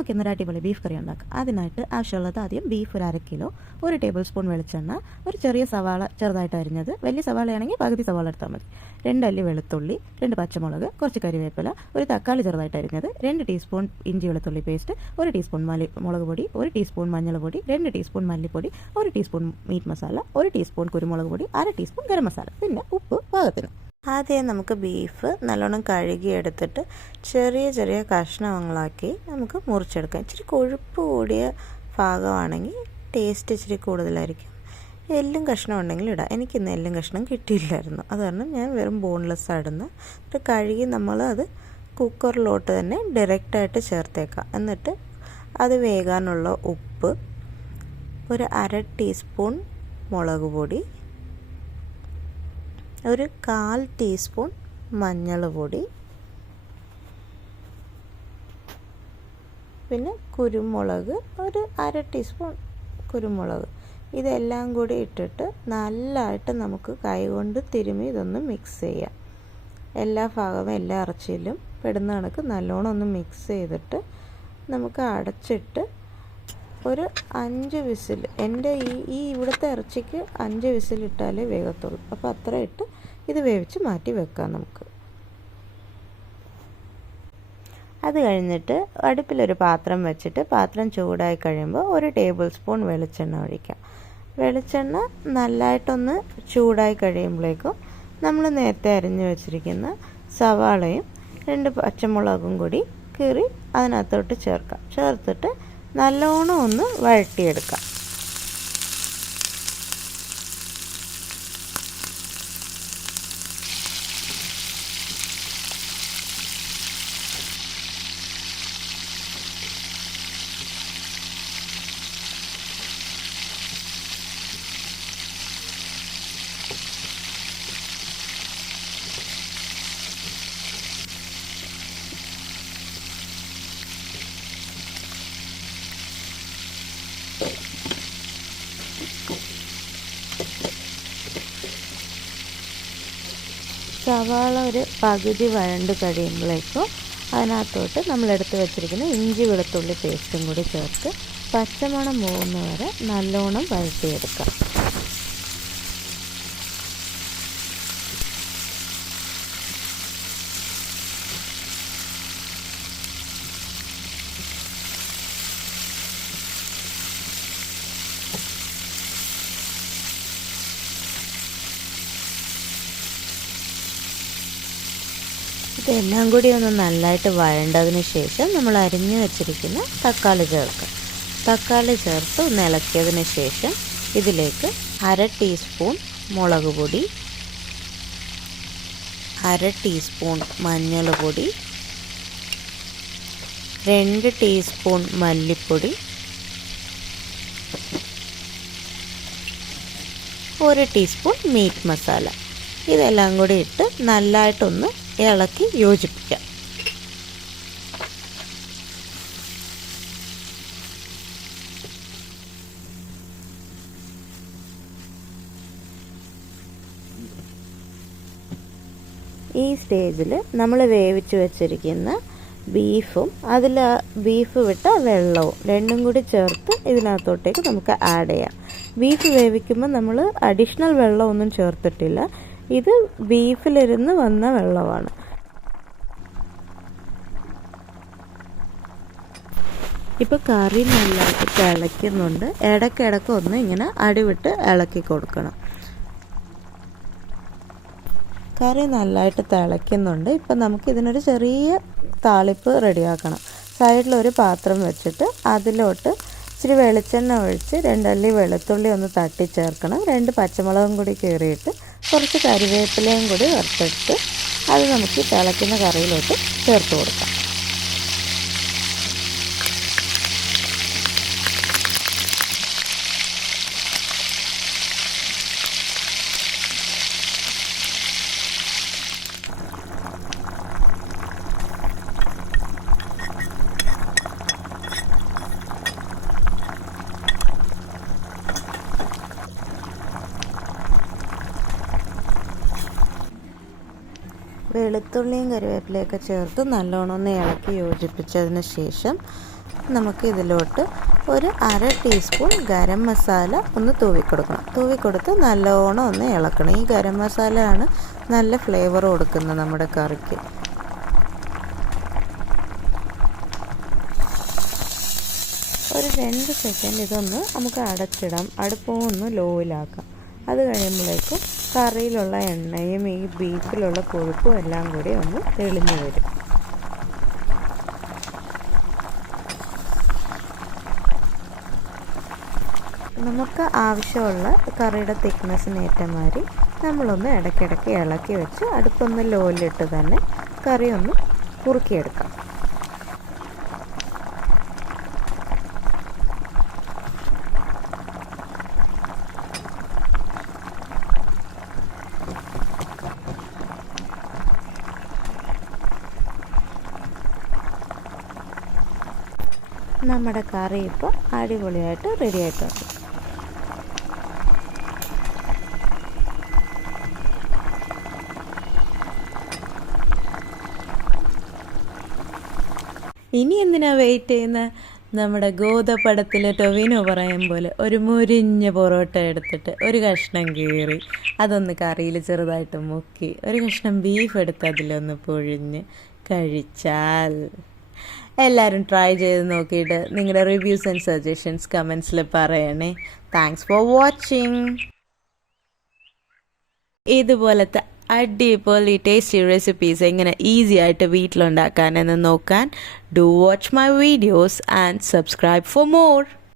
നമുക്കിന്നൊരു അടിപൊളി ബീഫ് കറി ഉണ്ടാക്കാം. അതിനായിട്ട് ആവശ്യമുള്ളത് ആദ്യം ബീഫ് ഒരു 1/2 കിലോ, 1 ടേബിൾ സ്പൂൺ വെളിച്ചെണ്ണ, ഒരു ചെറിയ സവാള ചെറുതായിട്ട് അരിഞ്ഞത്, വലിയ സവാളയാണെങ്കിൽ പകുതി സവാള എടുത്താൽ മതി, 2 അല്ലി വെളുത്തുള്ളി, 2 പച്ചമുളക്, കുറച്ച് കരിവേപ്പില, ഒരു തക്കാളി ചെറുതായിട്ട് അരിഞ്ഞത്, 2 ടീസ്പൂൺ ഇഞ്ചി വെളുത്തുള്ളി പേസ്റ്റ്, 1 ടീസ്പൂൺ മുളക് പൊടി, 1 ടീസ്പൂൺ മഞ്ഞൾപ്പൊടി, 2 ടീസ്പൂൺ മല്ലിപ്പൊടി, 1 ടീസ്പൂൺ മീറ്റ് മസാല, 1 ടീസ്പൂൺ കുരുമുളക് പൊടി, 1/2 ടീസ്പൂൺ ഗരം മസാല, പിന്നെ ഉപ്പ് പാകത്തിന്. ആദ്യം നമുക്ക് ബീഫ് നല്ലോണം കഴുകിയെടുത്തിട്ട് ചെറിയ ചെറിയ കഷ്ണങ്ങളാക്കി നമുക്ക് മുറിച്ചെടുക്കാം. ഇച്ചിരി കൊഴുപ്പ് കൂടിയ ഭാഗമാണെങ്കിൽ ടേസ്റ്റ് ഇച്ചിരി കൂടുതലായിരിക്കും. എല്ലും കഷ്ണം ഉണ്ടെങ്കിൽ ഇടാം. എനിക്കിന്ന് എല്ലും കഷ്ണം കിട്ടിയില്ലായിരുന്നു, അത് കാരണം ഞാൻ വെറും ബോൺലെസ് ഇടുന്നത്. എന്നിട്ട് കഴുകി നമ്മളത് കുക്കറിലോട്ട് തന്നെ ഡയറക്റ്റായിട്ട് ചേർത്തേക്കാം. എന്നിട്ട് അത് വേകാനുള്ള ഉപ്പ്, ഒരു 1/2 ടീസ്പൂൺ മുളക് പൊടി, ഒരു 1/4 ടീസ്പൂൺ മഞ്ഞൾ പൊടി, പിന്നെ കുരുമുളക്, ഒരു 1/2 ടീസ്പൂൺ കുരുമുളക്, ഇതെല്ലാം കൂടി ഇട്ടിട്ട് നല്ലതായിട്ട് നമുക്ക് കൈകൊണ്ട് തിരുമ്മി ഇതൊന്ന് മിക്സ് ചെയ്യാം. എല്ലാ ഭാഗവും എല്ലാ ഇറച്ചിയിലും പെടുന്ന കണക്ക് നല്ലോണം ഒന്ന് മിക്സ് ചെയ്തിട്ട് നമുക്ക് അടച്ചിട്ട് ഒരു 5 വിസിൽ, എൻ്റെ ഈ ഇവിടുത്തെ ഇറച്ചിക്ക് 5 വിസിലിട്ടാലേ വേഗത്തുള്ളൂ. അപ്പോൾ അത്ര ഇട്ട് ഇത് വേവിച്ച് മാറ്റി വെക്കാം നമുക്ക്. അത് കഴിഞ്ഞിട്ട് അടുപ്പിലൊരു പാത്രം വെച്ചിട്ട് പാത്രം ചൂടായി കഴിയുമ്പോൾ 1 ടേബിൾ സ്പൂൺ വെളിച്ചെണ്ണ ഒഴിക്കാം. വെളിച്ചെണ്ണ നല്ലതായിട്ടൊന്ന് ചൂടായി കഴിയുമ്പോഴേക്കും നമ്മൾ നേരത്തെ അരിഞ്ഞു വെച്ചിരിക്കുന്ന സവാളയും 2 പച്ചമുളകും കൂടി കീറി അതിനകത്തോട്ട് ചേർക്കാം. ചേർത്തിട്ട് നല്ലോണം ഒന്ന് വഴറ്റിയെടുക്കാം. സവാള ഒരു പകുതി വഴണ്ട് കഴിയുമ്പോഴേക്കും അതിനകത്തോട്ട് നമ്മളെടുത്ത് വെച്ചിരിക്കുന്ന ഇഞ്ചി വെളുത്തുള്ളി പേസ്റ്റും കൂടി ചേർത്ത് പച്ചമണം പോകുന്ന വരെ നല്ലോണം വഴറ്റിയെടുക്കാം. ഇതെല്ലാം കൂടി ഒന്ന് നല്ലതായിട്ട് വഴണ്ടതിന് ശേഷം നമ്മൾ അരിഞ്ഞു വെച്ചിരിക്കുന്ന തക്കാളി ചേർക്കാം. തക്കാളി ചേർത്ത് ഒന്ന് ഇളക്കിയതിന് ശേഷം ഇതിലേക്ക് 1/2 ടീസ്പൂൺ മുളക് പൊടി, 1/2 ടീസ്പൂൺ മഞ്ഞൾ പൊടി, 2 ടീസ്പൂൺ മല്ലിപ്പൊടി, 1 ടീസ്പൂൺ മീറ്റ് മസാല, ഇതെല്ലാം കൂടി ഇട്ട് നല്ലതായിട്ടൊന്ന് ഇളക്കി യോജിപ്പിക്കാം. ഈ സ്റ്റേജിൽ നമ്മൾ വേവിച്ച് വെച്ചിരിക്കുന്ന ബീഫും അതിൽ ബീഫ് വിട്ട വെള്ളവും രണ്ടും കൂടി ചേർത്ത് ഇതിനകത്തോട്ടേക്ക് നമുക്ക് ആഡ് ചെയ്യാം. ബീഫ് വേവിക്കുമ്പോൾ നമ്മൾ അഡീഷണൽ വെള്ളമൊന്നും ചേർത്തിട്ടില്ല, ഇത് ബീഫിലിരുന്ന് വന്ന വെള്ളമാണ്. ഇപ്പോൾ കറി നല്ലതായിട്ട് തിളയ്ക്കുന്നുണ്ട്. ഇടയ്ക്കിടയ്ക്ക് ഒന്ന് ഇങ്ങനെ അടിവിട്ട് ഇളക്കി കൊടുക്കണം. കറി നല്ലതായിട്ട് തിളയ്ക്കുന്നുണ്ട്. ഇപ്പം നമുക്കിതിനൊരു ചെറിയ താളിപ്പ് റെഡിയാക്കണം. സൈഡിലൊരു പാത്രം വെച്ചിട്ട് അതിലോട്ട് ഇച്ചിരി വെളിച്ചെണ്ണ ഒഴിച്ച് 2 അല്ലി വെളുത്തുള്ളി ഒന്ന് തട്ടി ചേർക്കണം. 2 പച്ചമുളകും കൂടി കീറിയിട്ട് കുറച്ച് കരിവേപ്പിലയും കൂടി വറുത്തിട്ട് അത് നമുക്ക് തിളയ്ക്കുന്ന കറിയിലോട്ട് ചേർത്ത് കൊടുക്കാം. വെളുത്തുള്ളിയും കറിവേപ്പിലയൊക്കെ ചേർത്ത് നല്ലോണം ഒന്ന് ഇളക്കി യോജിപ്പിച്ചതിന് ശേഷം നമുക്ക് ഇതിലോട്ട് ഒരു 1/2 ടീസ്പൂൺ ഗരം മസാല ഒന്ന് തൂവിക്കൊടുക്കണം. തൂവിക്കൊടുത്ത് നല്ലോണം ഒന്ന് ഇളക്കണം. ഈ ഗരം മസാലയാണ് നല്ല ഫ്ലേവർ കൊടുക്കുന്നത് നമ്മുടെ കറിക്ക്. ഒരു 2 സെക്കൻഡ് ഇതൊന്ന് നമുക്ക് അടച്ചിടാം. അടുപ്പൊന്ന് ലോയിലാക്കാം. അത് കഴിയുമ്പോഴേക്കും കറിയിലുള്ള എണ്ണയും ഈ ബീഫിലുള്ള കൊഴുപ്പും എല്ലാം കൂടി ഒന്ന് തെളിഞ്ഞു വരും. നമുക്ക് ആവശ്യമുള്ള കറിയുടെ തിക്നെസ്സിന് ഏറ്റ മാതിരി നമ്മളൊന്ന് ഇടയ്ക്കിടയ്ക്ക് ഇളക്കി വെച്ച് അടുപ്പൊന്ന് ലോയിലിട്ട് തന്നെ കറി ഒന്ന് കുറുക്കിയെടുക്കാം. നമ്മുടെ കറി ഇപ്പോൾ അടിപൊളിയായിട്ട് റെഡി ആയിട്ടുണ്ട്. ഇനി എന്തിനാ വെയിറ്റ് ചെയ്യുന്ന? നമ്മുടെ ഗോതപ്പടത്തിലെ ടൊവിനോ പറയും പോലെ ഒരു മുരിഞ്ഞ പൊറോട്ട എടുത്തിട്ട് ഒരു കഷ്ണം കീറി അതൊന്ന് കറിയിൽ ചെറുതായിട്ട് മുക്കി ഒരു കഷ്ണം ബീഫ് എടുത്ത് അതിലൊന്ന് പൊഴിഞ്ഞ് കഴിച്ചാൽ. എല്ലാവരും ട്രൈ ചെയ്ത് നോക്കിയിട്ട് നിങ്ങളുടെ റിവ്യൂസ് ആൻഡ് സജഷൻസ് കമൻസിൽ പറയണേ. Thanks for watching. ഇതുപോലത്തെ അടിപൊളി ടേസ്റ്റി റെസിപ്പീസ് എങ്ങനെ ഈസി ആയിട്ട് വീട്ടിലുണ്ടാക്കാനെന്ന് നോക്കാൻ do watch my videos and subscribe for more.